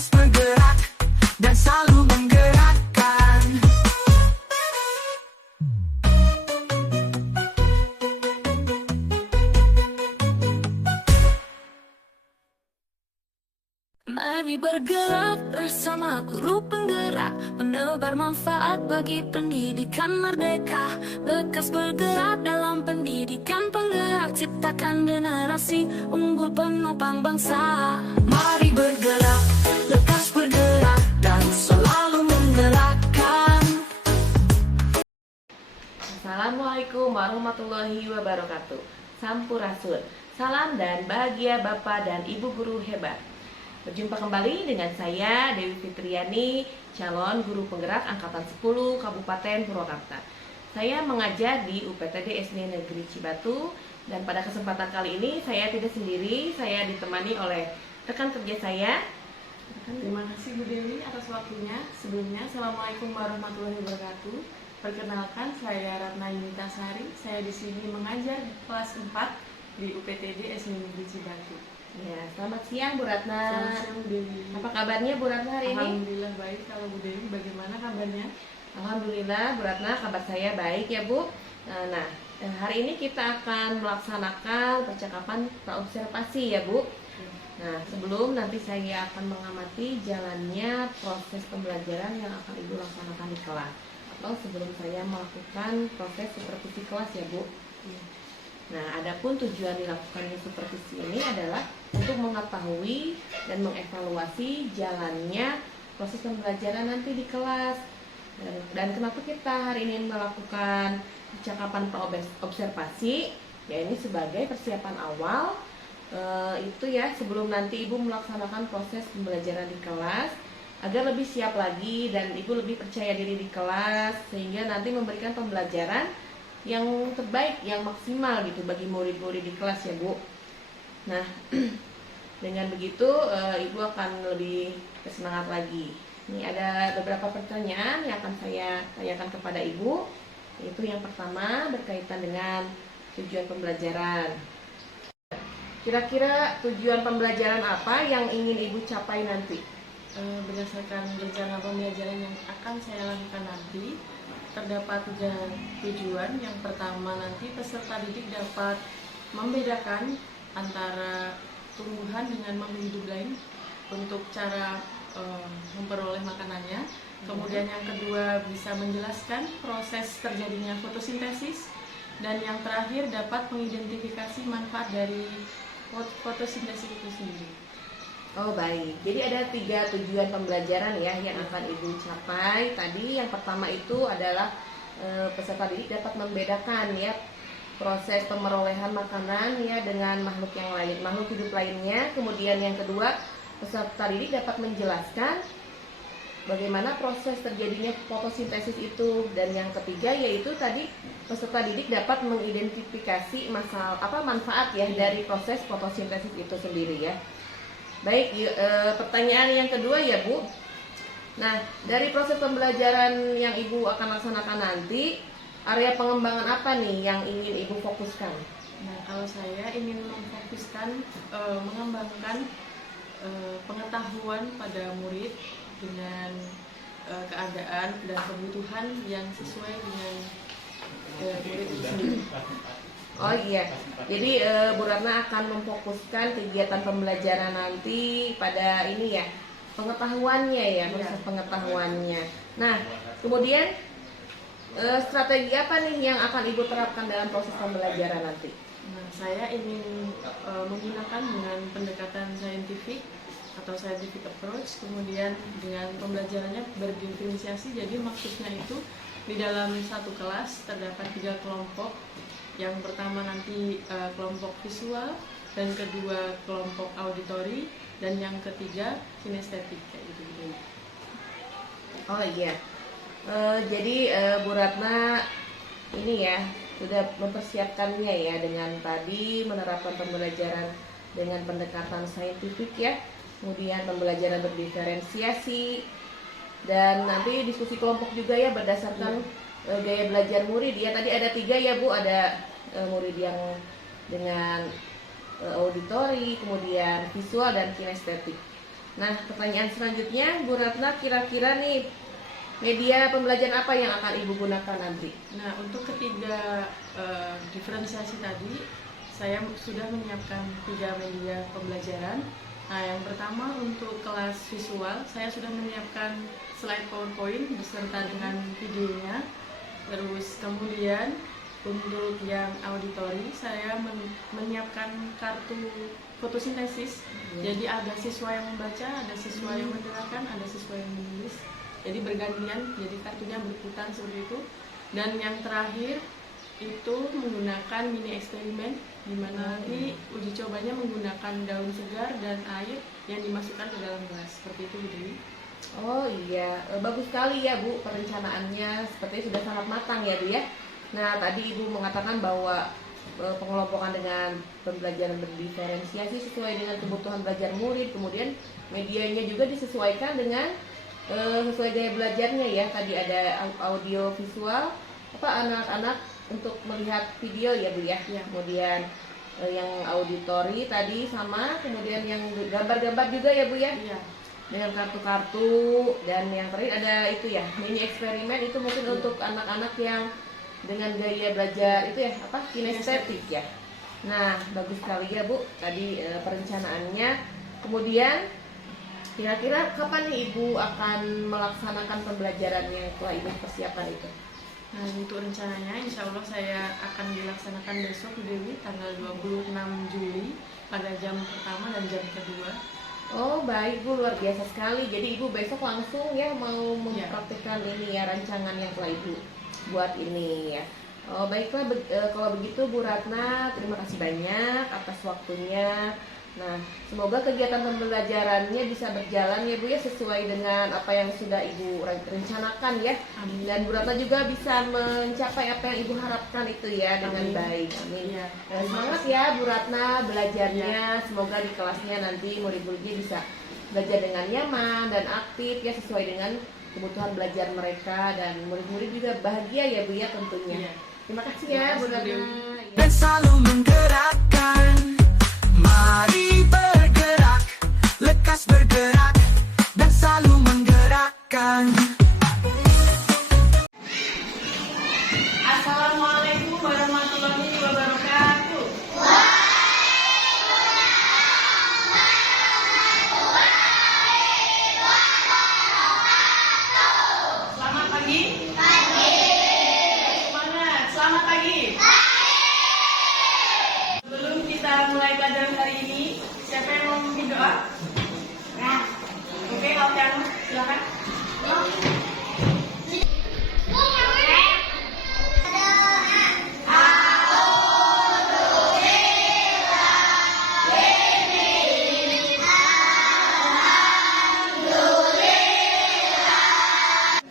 lekas bergerak dan selalu menggerakkan. Mari bergerak bersama guru penggerak, menebar manfaat bagi pendidikan merdeka. Lekas bergerak dalam pendidikan penggerak, ciptakan generasi unggul penopang bangsa. Mari bergerak, lekas bergerak, dan selalu menggerakkan. Assalamualaikum warahmatullahi wabarakatuh. Sampurasun. Salam dan bahagia Bapak dan Ibu guru hebat. Berjumpa kembali dengan saya Dewi Fitriani, calon guru penggerak angkatan 10 Kabupaten Purwakarta. Saya mengajar di UPTD SD Negeri Cibatu, dan pada kesempatan kali ini saya tidak sendiri, saya ditemani oleh rekan kerja saya. Terima kasih Bu Dewi atas waktunya. Sebelumnya, Assalamualaikum warahmatullahi wabarakatuh. Perkenalkan, saya Ratna Yunitasari. Saya di sini mengajar kelas 4 di UPTD SD Negeri Cibatu. Ya, selamat siang Bu Ratna. Selamat siang Bu Dewi. Apa kabarnya Bu Ratna hari ini? Alhamdulillah baik. Kalau Bu Dewi bagaimana kabarnya? Alhamdulillah Bu Ratna, kabar saya baik ya Bu. Nah, hari ini kita akan melaksanakan percakapan praobservasi ya Bu. Nah, sebelum nanti saya akan mengamati jalannya proses pembelajaran yang akan Ibu laksanakan di kelas, atau sebelum saya melakukan proses supervisi kelas ya Bu. Nah, adapun tujuan dilakukannya supervisi ini adalah untuk mengetahui dan mengevaluasi jalannya proses pembelajaran nanti di kelas. Dan kenapa kita hari ini melakukan percakapan praobservasi? Ya, ini sebagai persiapan awal itu ya, sebelum nanti Ibu melaksanakan proses pembelajaran di kelas, agar lebih siap lagi dan Ibu lebih percaya diri di kelas, sehingga nanti memberikan pembelajaran yang terbaik, yang maksimal gitu bagi murid-murid di kelas ya Bu. Nah, dengan begitu Ibu akan lebih bersemangat lagi. Ini ada beberapa pertanyaan yang akan saya tanyakan kepada Ibu. Yaitu yang pertama berkaitan dengan tujuan pembelajaran. Kira-kira tujuan pembelajaran apa yang ingin Ibu capai nanti? Berdasarkan rencana pembelajaran yang akan saya lakukan nanti, terdapat 3 tujuan. Yang pertama, nanti peserta didik dapat membedakan antara tumbuhan dengan makhluk hidup lain untuk cara memperoleh makanannya. Kemudian yang kedua, bisa menjelaskan proses terjadinya fotosintesis. Dan yang terakhir, dapat mengidentifikasi manfaat dari fotosintesis itu sendiri. Oh baik, jadi ada 3 tujuan pembelajaran ya yang akan Ibu capai. Tadi yang pertama itu adalah peserta didik dapat membedakan ya proses pemerolehan makanan ya dengan makhluk yang lain, makhluk hidup lainnya. Kemudian yang kedua, peserta didik dapat menjelaskan bagaimana proses terjadinya fotosintesis itu. Dan yang ketiga yaitu tadi peserta didik dapat mengidentifikasi manfaat ya dari proses fotosintesis itu sendiri ya. Baik, pertanyaan yang kedua ya Bu. Nah, dari proses pembelajaran yang Ibu akan laksanakan nanti, area pengembangan apa nih yang ingin Ibu fokuskan? Nah, kalau saya ingin memfokuskan mengembangkan pengetahuan pada murid dengan keadaan dan kebutuhan yang sesuai dengan murid itu sendiri. Oh iya, jadi Bu Ratna akan memfokuskan kegiatan pembelajaran nanti pada ini ya, pengetahuannya ya, proses pengetahuannya. Nah, kemudian strategi apa nih yang akan Ibu terapkan dalam proses pembelajaran nanti? Nah, saya ingin menggunakan dengan pendekatan saintifik atau scientific approach, kemudian dengan pembelajarannya berdiferensiasi. Jadi maksudnya itu di dalam satu kelas terdapat 3 kelompok. Yang pertama nanti kelompok visual, dan kedua kelompok auditori, dan yang ketiga kinestetik kayak gitu. Oh iya, jadi Bu Ratna ini ya sudah mempersiapkannya ya dengan tadi menerapkan pembelajaran dengan pendekatan saintifik ya, kemudian pembelajaran berdiferensiasi, dan nanti diskusi kelompok juga ya berdasarkan gaya belajar murid ya. Tadi ada 3 ya Bu, ada murid yang dengan auditori, kemudian visual dan kinestetik. Nah, pertanyaan selanjutnya, Bu Ratna, kira-kira nih media pembelajaran apa yang akan Ibu gunakan nanti? Nah, untuk ketiga diferensiasi tadi, saya sudah menyiapkan 3 media pembelajaran. Nah, yang pertama untuk kelas visual, saya sudah menyiapkan slide PowerPoint beserta dengan videonya. Terus kemudian untuk yang auditori, saya menyiapkan kartu fotosintesis. Jadi ada siswa yang membaca, ada siswa yang mendengarkan, ada siswa yang menulis. Jadi bergantian, jadi kartunya berputar seperti itu. Dan yang terakhir itu menggunakan mini eksperimen, di mana nanti uji cobanya menggunakan daun segar dan air yang dimasukkan ke dalam gelas. Seperti itu, Bu Dewi. Oh iya, bagus sekali ya Bu, perencanaannya sepertinya sudah sangat matang ya Bu ya. Nah, tadi Ibu mengatakan bahwa pengelompokan dengan pembelajaran berdiferensiasi sesuai dengan kebutuhan belajar murid, kemudian medianya juga disesuaikan dengan sesuai gaya belajarnya ya. Tadi ada audio visual, anak-anak untuk melihat video ya Bu ya. Kemudian yang auditori tadi sama, kemudian yang gambar-gambar juga ya Bu ya. Dengan kartu-kartu, dan yang terakhir ada itu ya, mini eksperimen, itu mungkin untuk anak-anak yang dengan gaya belajar itu ya, kinestetik ya. Nah, bagus sekali ya Bu tadi perencanaannya. Kemudian kira-kira kapan nih Ibu akan melaksanakan pembelajarannya setelah Ibu persiapan itu? Nah, untuk rencananya insya Allah saya akan dilaksanakan besok, Bu Dewi, tanggal 26 Juli pada jam pertama dan jam kedua. Oh baik Bu, luar biasa sekali. Jadi Ibu besok langsung ya mau mempraktikkan ini ya, rancangan yang telah Ibu buat ini ya. Oh baiklah, kalau begitu Bu Ratna, terima kasih banyak atas waktunya. Nah, semoga kegiatan pembelajarannya bisa berjalan ya Bu ya, sesuai dengan apa yang sudah Ibu rencanakan ya. Amin. Dan Bu Ratna juga bisa mencapai apa yang Ibu harapkan itu ya dengan Amin. baik. Amin. Ya. Semangat ya Bu Ratna belajarnya. Semoga di kelasnya nanti murid-muridnya bisa belajar dengan nyaman dan aktif ya, sesuai dengan kebutuhan belajar mereka, dan murid-murid juga bahagia ya Bu ya tentunya. Ya. Terima kasih ya Bu Ratna. Ya. Dan selalu menggerakkan. Mari bergerak, lekas bergerak, dan selalu menggerakkan. Assalamualaikum warahmatullahi wabarakatuh. Selamat pagi. Semangat. Selamat pagi. Sebelum kita mulai pelajaran hari ini, siapa yang mau memimpin doa? Oke, Alfian, silakan.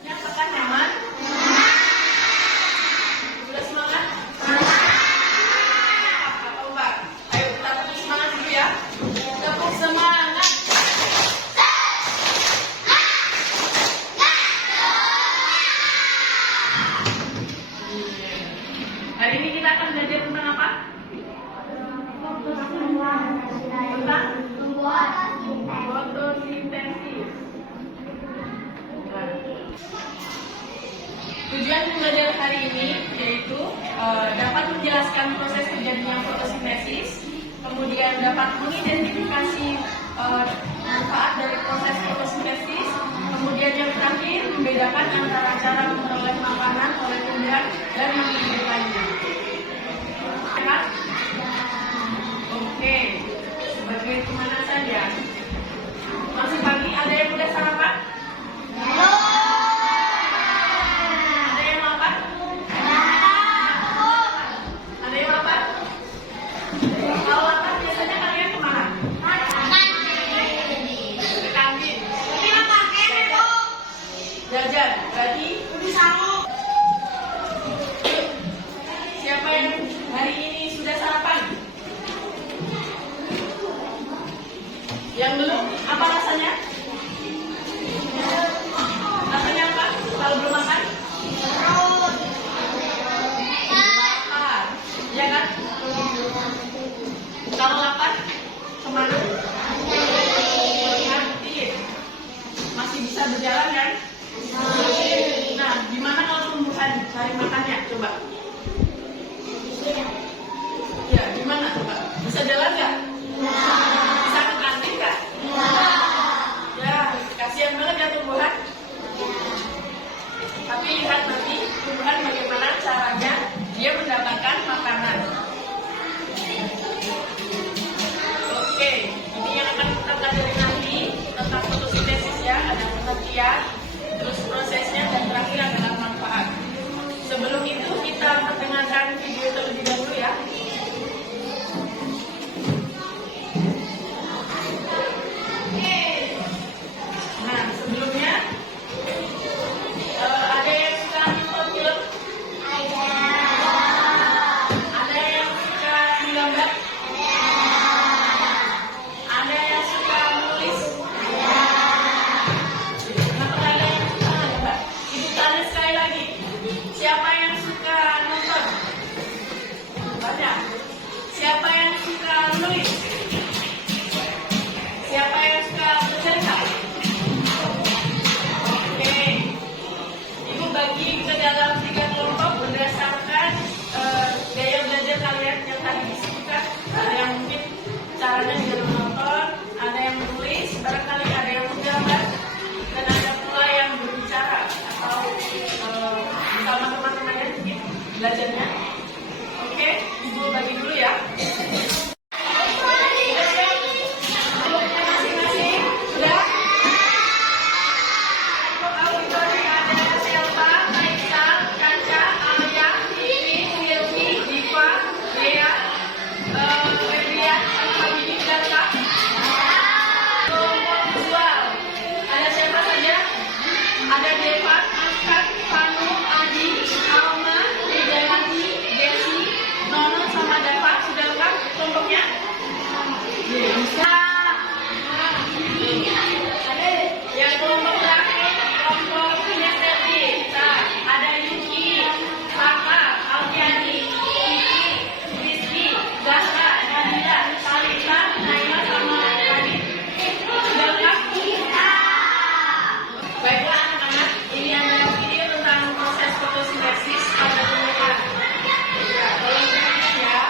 Nyatakan nyaman. Sudah semangat? Apa Mbak? Ayo kita tepuk semangat dulu ya. Tepuk semangat. Hari ini kita akan belajar tentang apa? Tentang fotosintesis. Tujuan pembelajaran hari ini yaitu dapat menjelaskan proses terjadinya fotosintesis, kemudian dapat mengidentifikasi manfaat dari proses fotosintesis, kemudian yang terakhir membedakan antara cara memperoleh makanan oleh tumbuhan dan makhluk hidup lainnya. Cepat? Oke. Sebagai kemana saja? Masih pagi, ada yang udah sarapan? Ada yang lapar? Ada yang lapar? Kalau lapar biasanya kalian kemana? Ke kantin. Jajan. Berarti siapa yang hari ini sudah sarapan? Yang belum, apa rasanya? berjalan kan? Nah, gimana kalau tumbuhan cari makannya? Coba. Ya, gimana coba? Bisa jalan nggak? Bisa ke kantin nggak? Ya, kasihan banget ya tumbuhan. Tapi lihat nanti tumbuhan bagaimana caranya dia mendapatkan makanan. Oke, ini yang akan kita pelajari nanti tentang fotosintesis ya, ada pengertian, terus prosesnya, dan terakhir adalah manfaat. Sebelum itu kita perdengarkan video terlebih dahulu ya. Nah, sebelumnya ada yang suka nonton film? Ada yang suka menggambar? Ada yang suka menulis? Kenapa ada yang suka menggambar? Ibu tanya sekali lagi. Siapa yang suka nonton? Banyak. Siapa yang suka menulis? Siapa yang suka bercerita? Oke. Ibu bagi ke dalam 3 kelompok berdasarkan gaya belajar kalian yang tadi disebutkan. Ada yang mungkin caranya dengan menonton, ada yang menulis, barangkali ada yang menggambar, dan ada pula yang berbicara atau sama teman-temannya mungkin belajarnya. Oke, Ibu bagi dulu ya. Kelompoknya masing-masing sudah? Auditori ada Selva, Kaisal, Kanca, Alia, Tiwi, Hilmi, Diva, Dea, Febrian, sama Habibie, dan Kak. Kelompok visual ada siapa saja? Ada Devan, Askat, Fanu, Adi, Alma, Wijayanti, Desi, Nono, sama Dava. Sudah lengkap kelompoknya? Bisa. Yang kelompok terakhir, kelompok kinestetik. Ada Yuki, Saka, Alfiani, Kiki, Rizky, Zahra, Nabila, Talita, Naila, sama Radit. Sudah lengkap? Baiklah anak-anak, ini adalah video tentang proses fotosintesis pada tumbuhan. Ya, tolong diingat ya.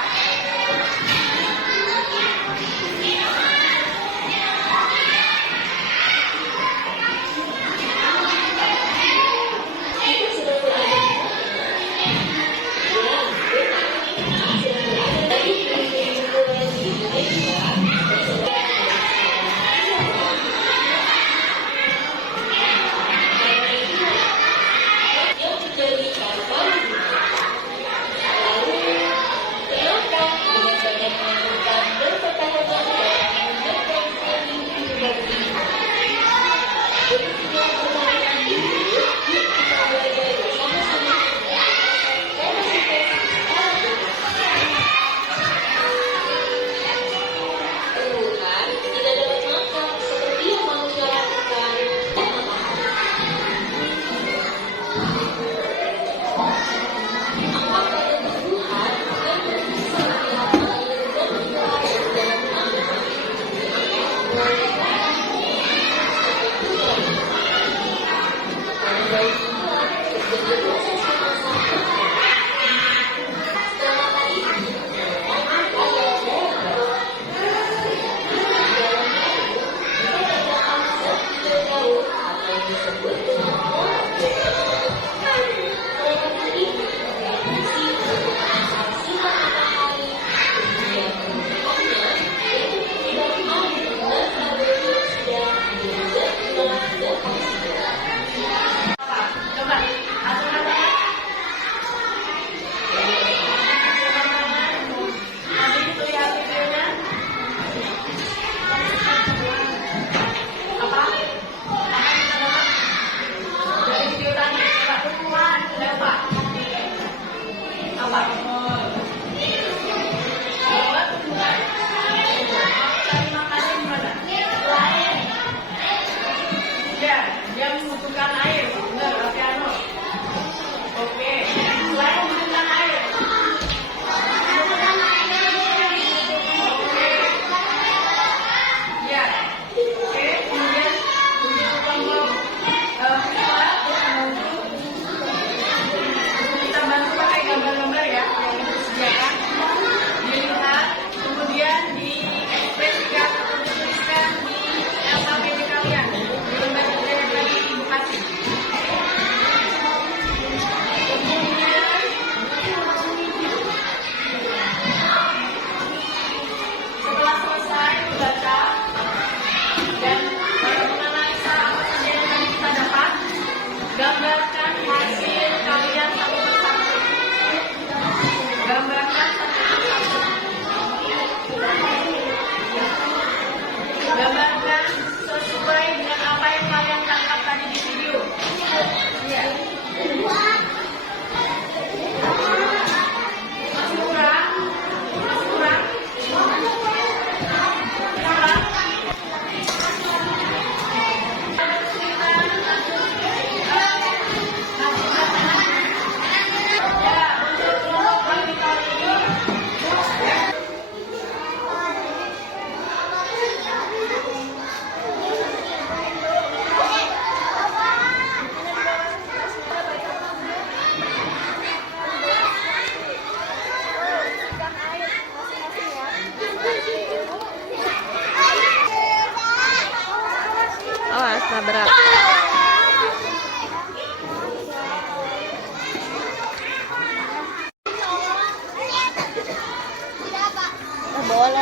Daun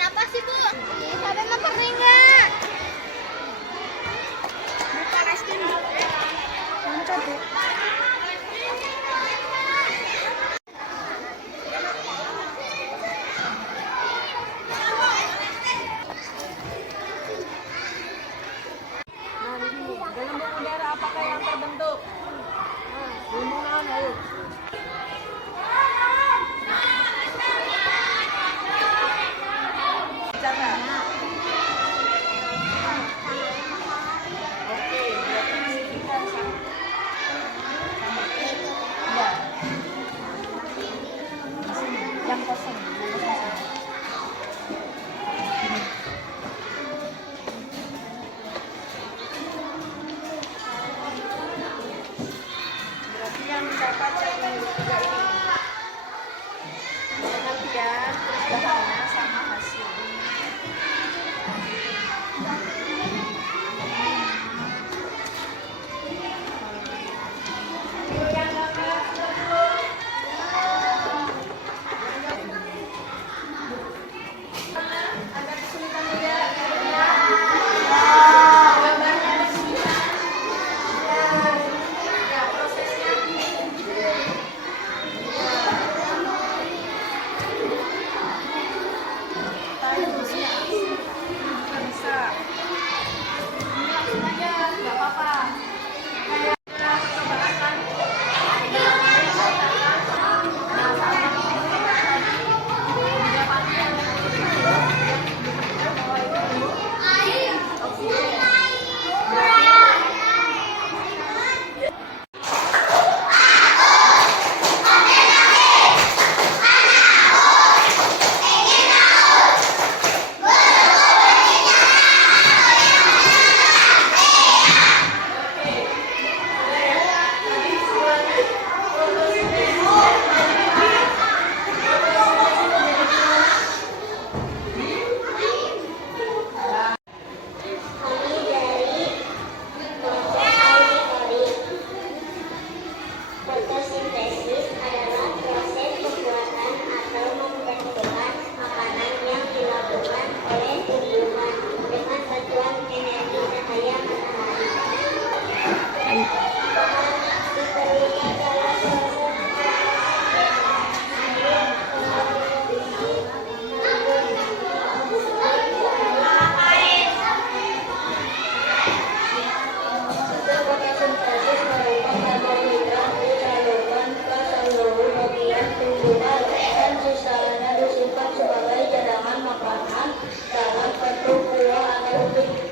apa sih, Bu? Sampai mau kering nggak? Bukan es krim. Loncat, Bu. Gelembung udara apakah yang terbentuk? Gelembungan, ayo. Oke, berarti di sini kita yang kosong. Berarti yang dapat yang tiga ini. Nanti ya, bahannya sama hasil. Ada kesulitan tidak? Gambarnya kesulitan. Ya, prosesnya. Bisa. Langsung aja, nggak apa-apa. Kayak kebahasan. Fotosintesis adalah proses pembuatan atau membentukan makanan yang dilakukan oleh tumbuhan dengan bantuan energi cahaya matahari. Diperlukan dalam proses fotosintesis merupakan karbohidrat disalurkan ke seluruh bagian tumbuhan dan sisanya disimpan sebagai cadangan makanan dalam bentuk buah atau biji.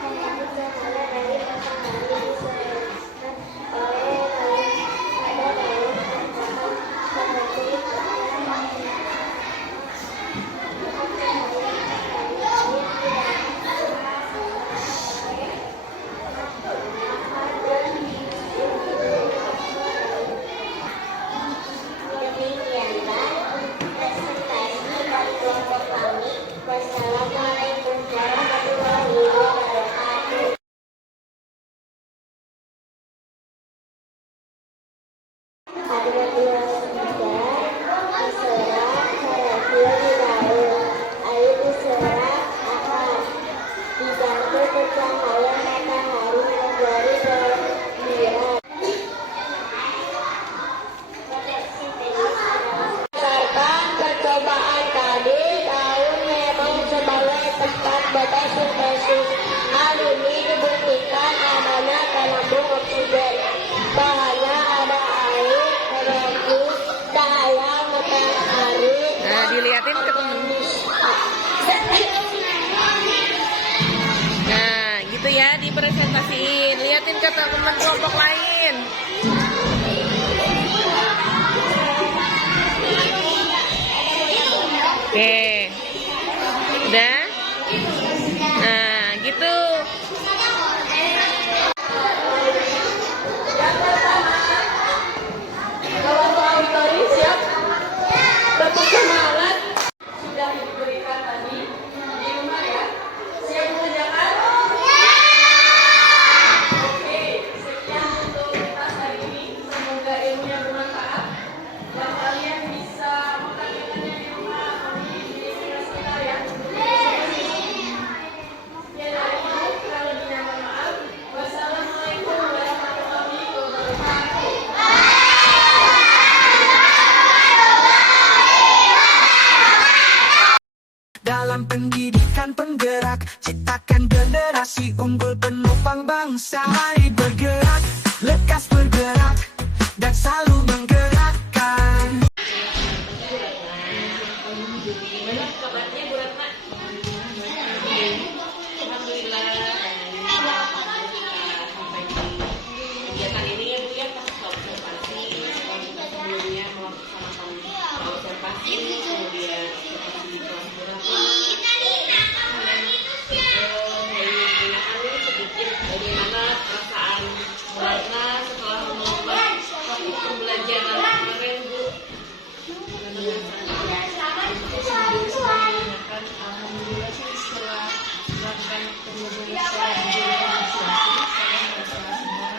Energi cahaya dari matahari disalurkan oleh daun pada daun tanjakan seperti demikianlah presentasi dari kelompok kami. Wassalamualaikum warahmatullahi wabarakatuh. Ada dua sekedar diserak harapil di daun, air diserak akar, dibantu cahaya matahari menjadi berbirat. Berdasarkan percobaan tadi, daun memang sebagai tempat fotosintesis. Hal ini dibuktikan adanya penambung oksigen. Bahannya ada air, energi, cahaya matahari. Nah, dilihatin ke temen. Nah, gitu ya, dipresentasiin. Liatin ke teman kelompok lain. Oke. Udah? Nah, gitu. Yang pertama, dalam pendidikan penggerak, ciptakan generasi unggul penopang bangsa. Mari bergerak, lekas bergerak, dan selalu menggerakkan. Gimana kabarnya Bu Ratna? Alhamdulillah. Sampai di kegiatan ini ya Bu ya, pas observasi kita sebelumnya melaksanakan observasi, kemudian observasi di kelas Bu Ratna. Sedikit bagaimana perasaan Bu Ratna setelah melakukan topik pembelajaran kemarin Bu. Alhamdulillah sih setelah melakukan pembelajaran secara berdiskusi, saya merasa semua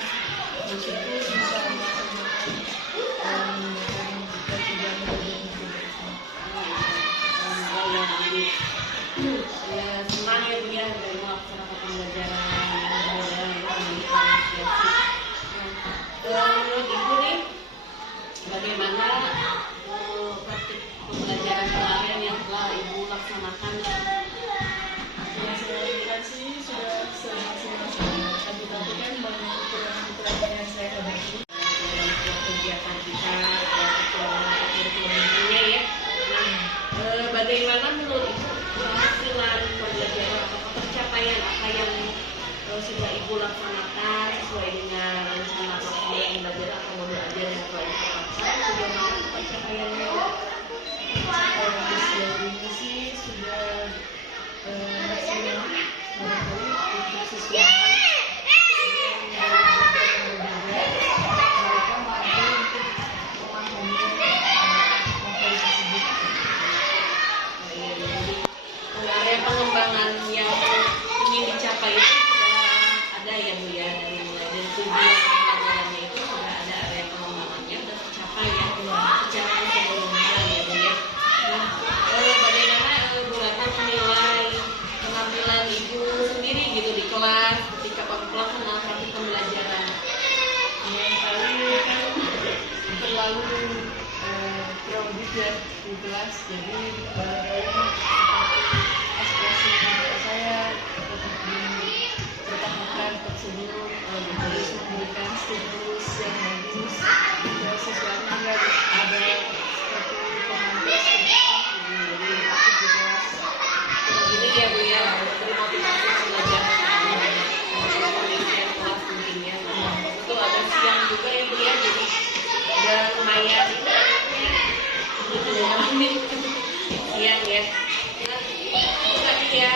bersyukur bisa melaksanakan pembelajaran kita tidak Ya, senang ya Bu ya dari melaksanakan pembelajaran menurut Ibu nih bagaimana praktik pembelajaran kemarin yang telah Ibu laksanakan? yang saya lihat sih sudah semaksimal tapi kan banyak kekurangan-kekurangan yang saya hadapi. Kegiatan kita kurikulumnya ya. Nah, bagaimana menurut Ibu keberhasilan pembelajaran atau pencapaian apa yang sudah Ibu laksanakan sesuai dengan rencana pelaksanaan pembelajaran atau modul ajar yang telah Ibu lakukan? Bagaimana pencapaiannya? Kalau sejauh ini sih sudah maksimal barangkali untuk siswa mereka mampu untuk memahami materi tersebut. Area pengembangan yang ingin dicapai itu sudah ada ya Bu ya, dari mulai dari tujuan pembelajarannya itu sudah ada area pengembangannya dan tercapai ya secara keseluruhan ya Bu ya. Nah, bagaimana Bu Ratna menilai penampilan Ibu sendiri gitu di kelas ketika pelaksanaan praktik pembelajaran? Barangkali kan terlalu crowded ya di kelas, jadi barangkali ekspresi saya tetap dipertahankan tersebut, terus memberikan stimulus yang bagus dan siswanya nggak ada seperti pemanis jadi aktif di kelas. Ini ya Bu ya, dari motivasi pembelajaran pendidikan kelas mungkin ya. Itu ada siang juga ya Bu ya, jadi udah lumayan gitu ya. Siang ya. Itu tadi ya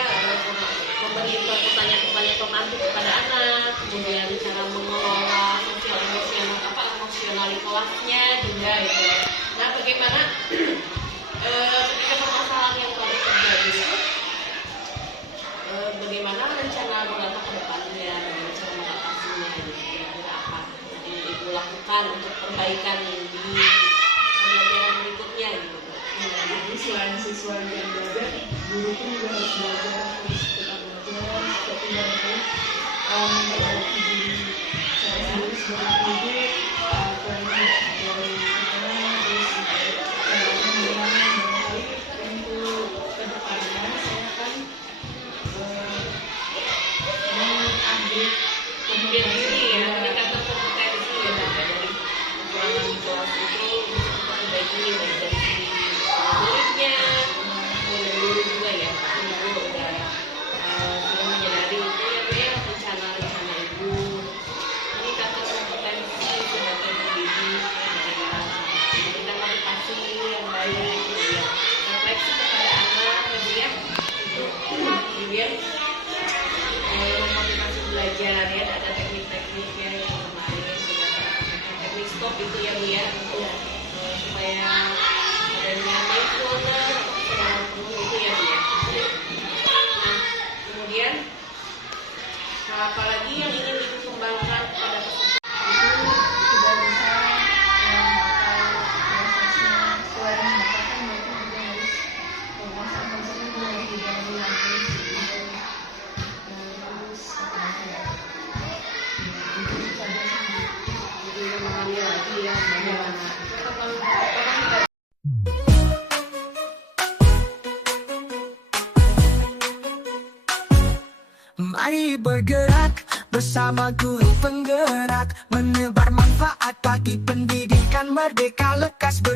memberi pertanyaan-pertanyaan otomatis kepada anak, kemudian cara mengelola emosional di kelasnya juga itu ya. Nah, bagaimana ketika permasalahan yang telah terjadi itu bagaimana rencana Bu Ratna ke depannya, bagaimana cara mengatasinya, kira-kira apa yang Ibu lakukan untuk perbaikan di pembelajaran berikutnya gitu. Jadi selain siswa yang belajar, guru pun juga harus belajar, harus tetap belajar, seperti barangkali memperbaiki diri saya sendiri sebagai pendidik, dari kita, terus bagaimana barangkali untuk kedepannya saya akan mengambil Kemudian ini ya, meningkatkan kompetensi ya dari kekurangan di kelas itu bisa kita perbaiki baik dari segi muridnya, dari guru juga ya. Ibu udah sudah menyadari itu ya Bu ya, rencana Ibu meningkatkan kompetensi sebagai pendidik ya, memberikan motivasi yang baik gitu ya, refleksi kepada anak ya Bu ya, untuk kemudian memotivasi belajar ya, ada teknik-tekniknya yang kemarin sudah teknik stop itu ya Bu ya, untuk supaya adanya mindfulness atau kesadaran penuh itu ya Bu ya. Nah, kemudian apalagi yang ingin dikembangkan pada peserta itu sudah bisa menghafal prosesnya. Selain menghafalkan mereka juga harus penguasaan konsepnya juga harus didalami lagi terus apa lagi ya, itu saja sih. jadi memahami lagi ya bagaimana Mari bergerak bersama guru penggerak, menebar manfaat bagi pendidikan merdeka, lekas